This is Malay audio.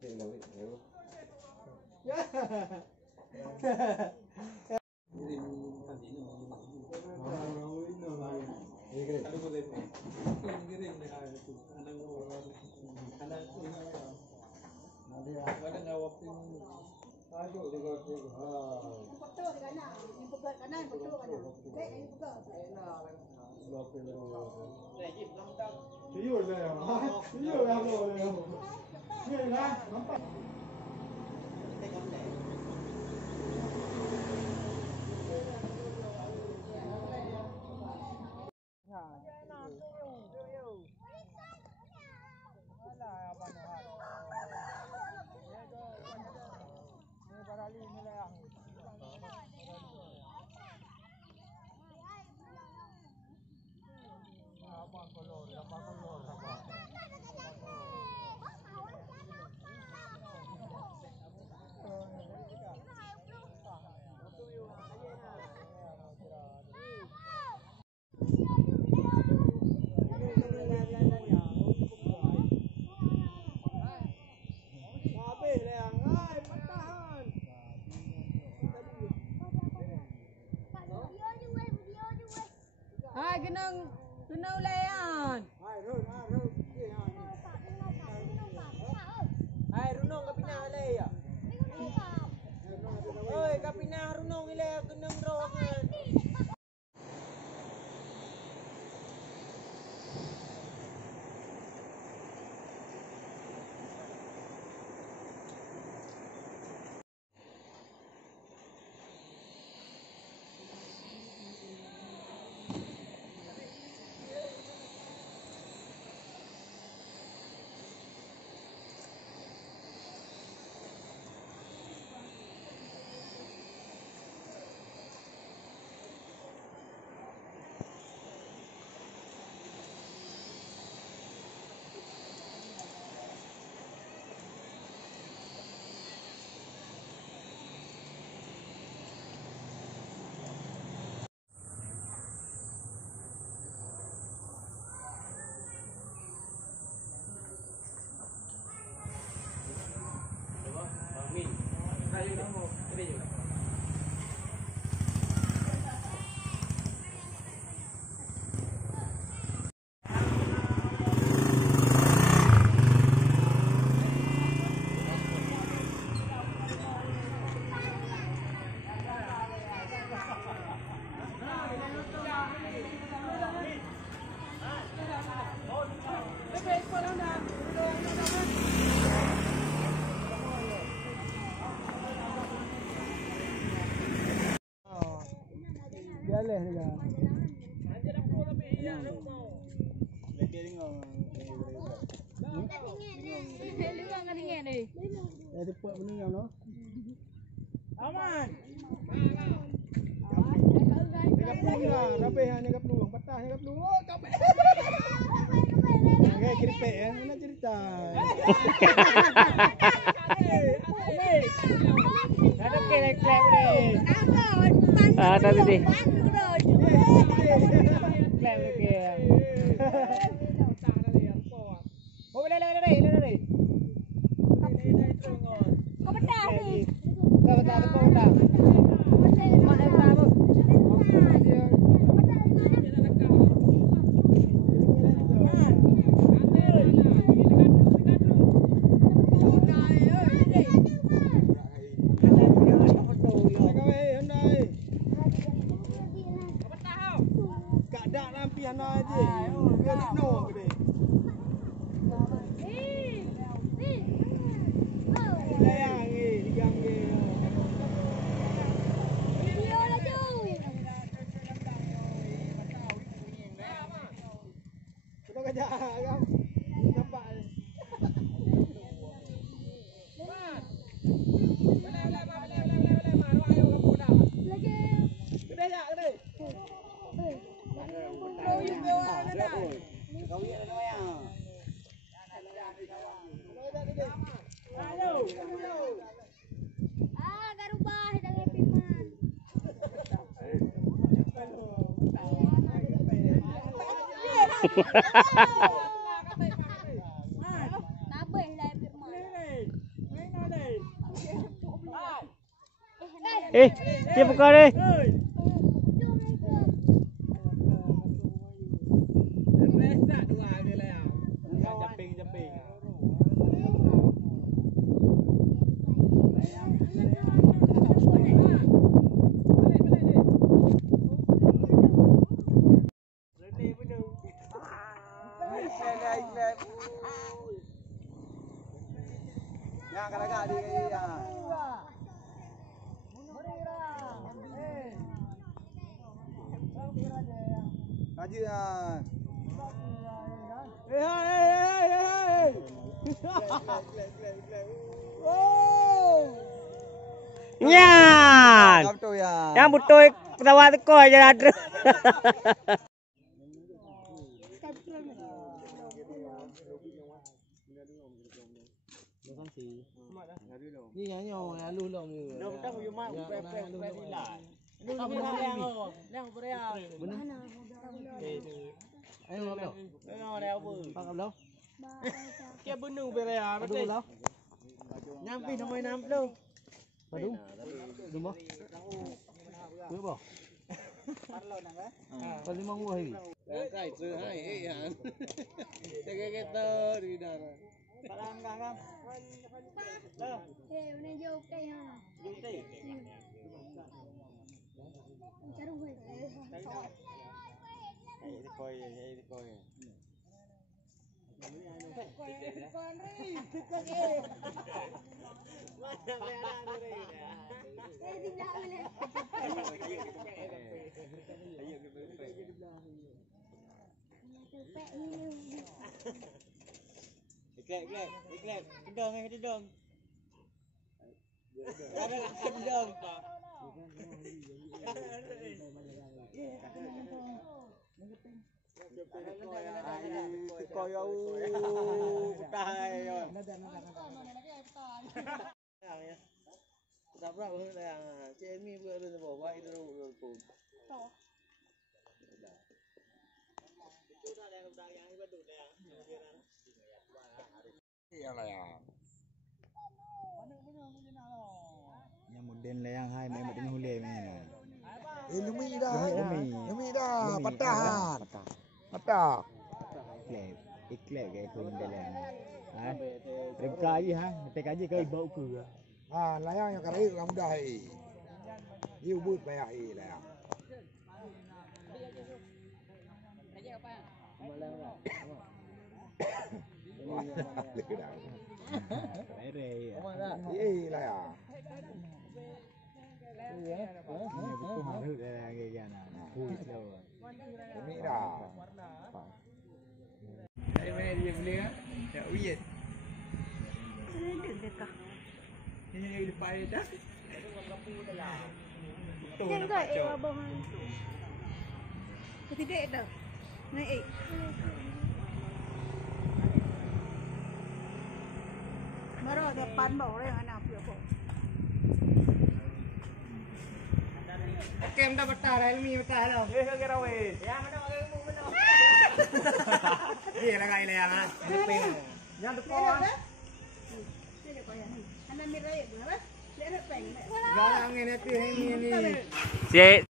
Hai kena lean. Hai runong ka pinah le ya. Oi ka pinah runong ile kena rong. Biarlah dia. Ada dah puluh lebih ya. Lagi dengar. Dengar kan dengar ni. Ada buat benda yang no. Aman. Dekat peluang, rabih hang dekat peluang, patah dekat peluang. Oh, kapek. Okey, keripik ya. Mana cerita? Ada kelek boleh. Ada tadi. Klep lagi. Oh, boleh. Kau betah ni. Kau betah apa? Mana berapa? Dia buka ni. Yang kadang-kadang dia Haji ah. Hey. Nyan. Betul ya. Yang betul pesawat teko aja ada. Ni yang lalu long ni. Dah dah you mak pep ni lah. Lu ni lang berea. Benar. Ayo lo. Ayo dah apa? Pak lo. Kia benu berea betul. Nyampi namai nam lo. Padu. Dumbo. Dumbo. Parlo nang eh. Pali mang buah ni. Kai sư hai ấy hả? Cái tơ đi đâu rồi. Parang gang. Eh, mana jauh kaya ha? Jom teh. Caru hui. Coi. Kon ri. Eh, tidak boleh. Tepek ni. Iklek. Kedong. Ada kedong. Coi au tai rồi. Đáp ra hơn là trên mi vừa lên bỏ quay rồi cùng. Yang modern lah yang hai mai modern hule ni. Lumi dah, patah. Iklek ke kun dalam. Ha. Reka je ha, tek aje ke bau ke. Ha, layang yang kari orang mudah ni. Dia ubud bayar ni lah. Lah ya. Ini betul harus dah gaya na. Hui slow. Lumi dah. Dari mana dia beli ah? Tak weird. Ada dekat. Ini yang depan dia dah. Tengok abang. Ketiga dah. Naik. Baru depan bawa orang anak apa. Kem dah betah dah ilmi betah dah. Kira weh. Ya mana orang mu benar. Iya lah kai layang ah. Yang depan. Anak mirai berapa? Lihat apa? Garang ni tu ni. Si